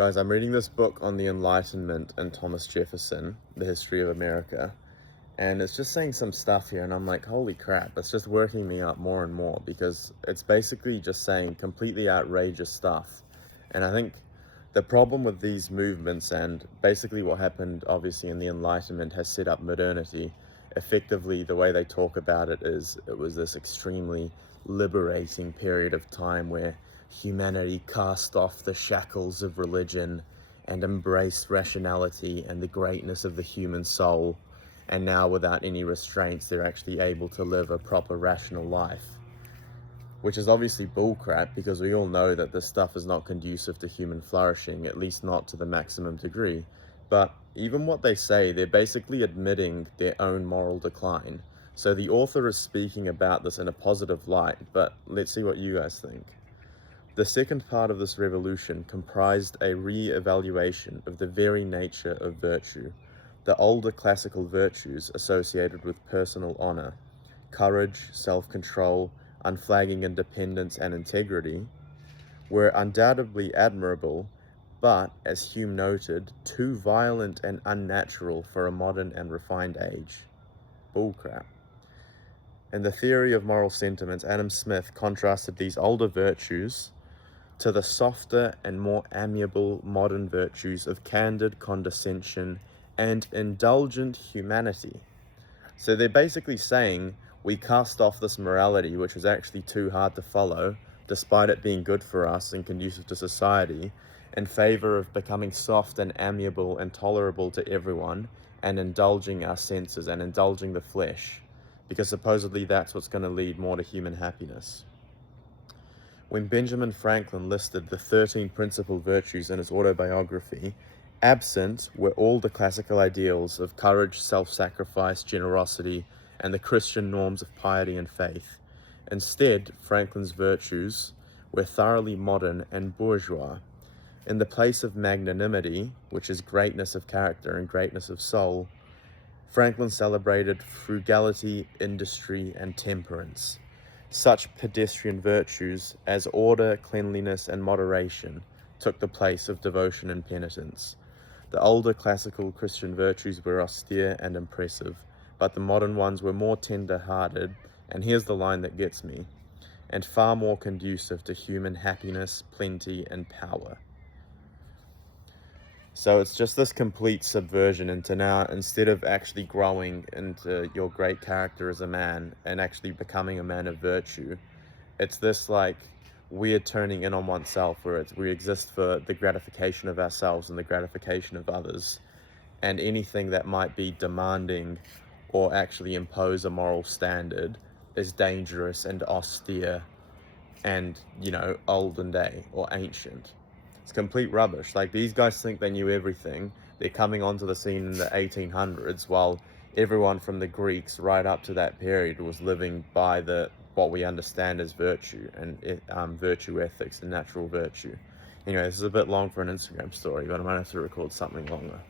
Guys, I'm reading this book on the Enlightenment and Thomas Jefferson, the history of America, and it's just saying some stuff here, and I'm like, holy crap, it's just working me up more and more, because it's basically just saying completely outrageous stuff. And I think the problem with these movements, and basically what happened obviously in the Enlightenment, has set up modernity. Effectively, the way they talk about it is it was this extremely liberating period of time where humanity cast off the shackles of religion and embraced rationality and the greatness of the human soul, and now without any restraints they're actually able to live a proper rational life, which is obviously bullcrap, because we all know that this stuff is not conducive to human flourishing, at least not to the maximum degree. But even what they say, they're basically admitting their own moral decline. So the author is speaking about this in a positive light, but let's see what you guys think. The second part of this revolution comprised a re-evaluation of the very nature of virtue. The older classical virtues associated with personal honor, courage, self-control, unflagging independence, and integrity, were undoubtedly admirable, but, as Hume noted, too violent and unnatural for a modern and refined age. Bullcrap. In the theory of moral sentiments, Adam Smith contrasted these older virtues to the softer and more amiable modern virtues of candid condescension and indulgent humanity. So they're basically saying we cast off this morality, which was actually too hard to follow, despite it being good for us and conducive to society, in favor of becoming soft and amiable and tolerable to everyone, and indulging our senses and indulging the flesh, because supposedly that's what's going to lead more to human happiness. When Benjamin Franklin listed the 13 principal virtues in his autobiography, absent were all the classical ideals of courage, self-sacrifice, generosity, and the Christian norms of piety and faith. Instead, Franklin's virtues were thoroughly modern and bourgeois. In the place of magnanimity, which is greatness of character and greatness of soul, Franklin celebrated frugality, industry, and temperance. Such pedestrian virtues as order, cleanliness, and moderation took the place of devotion and penitence. The older classical Christian virtues were austere and impressive, but the modern ones were more tender-hearted, and here's the line that gets me, and far more conducive to human happiness, plenty, and power. So it's just this complete subversion into now, instead of actually growing into your great character as a man and actually becoming a man of virtue, it's this like weird turning in on oneself where we exist for the gratification of ourselves and the gratification of others, and anything that might be demanding or actually impose a moral standard is dangerous and austere and, olden day or ancient. It's complete rubbish. Like, these guys think they knew everything. They're coming onto the scene in the 1800s, while everyone from the Greeks right up to that period was living by what we understand as virtue and virtue ethics and natural virtue. Anyway, this is a bit long for an Instagram story, but I might have to record something longer.